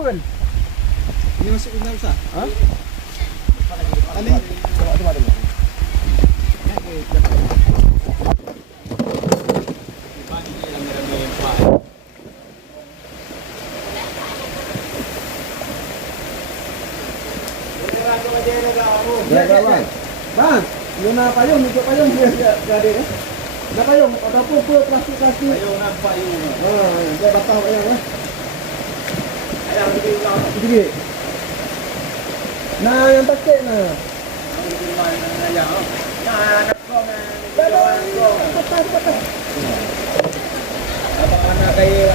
open. Ini masuk benda besar? Ha? Ali. Coba. Ya, kawan. Bang, lu nak payung, ikut payung dia ada eh. Nak payung ataupun plastik-plastik. Payung nak payung. Dia batang payung eh. Ayah pergi ulang. Pergi. Nah, yang pakai nah. Pergi main dengan ayah. Nah, nak kau main. Patah. Apa anak kaya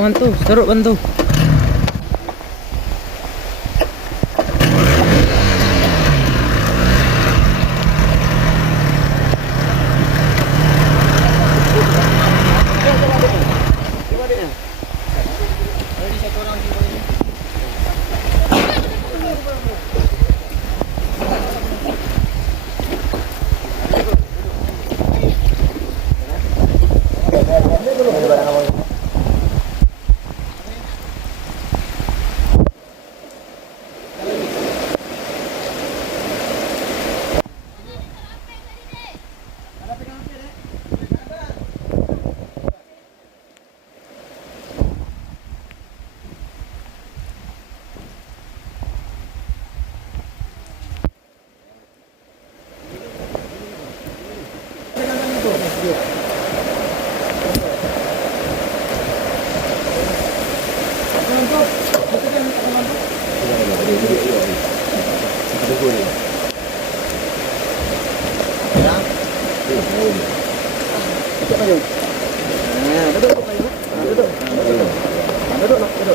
Bantu, serut bantu.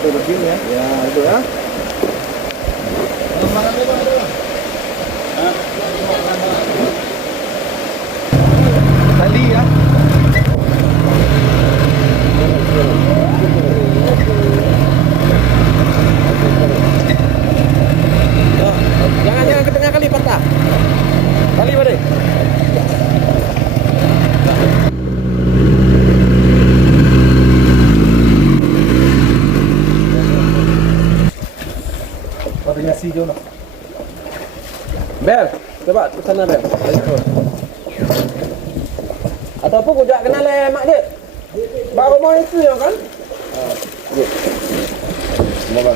Duduk sini ya. Ya, itu ya. Tali ya. Jangan ke tengah kali patah. Tali balik. Si Jono. Bel, coba ke sana Bel. Ataupun kujak kenal mak dia. Baru mau itu ya kan? Semoga.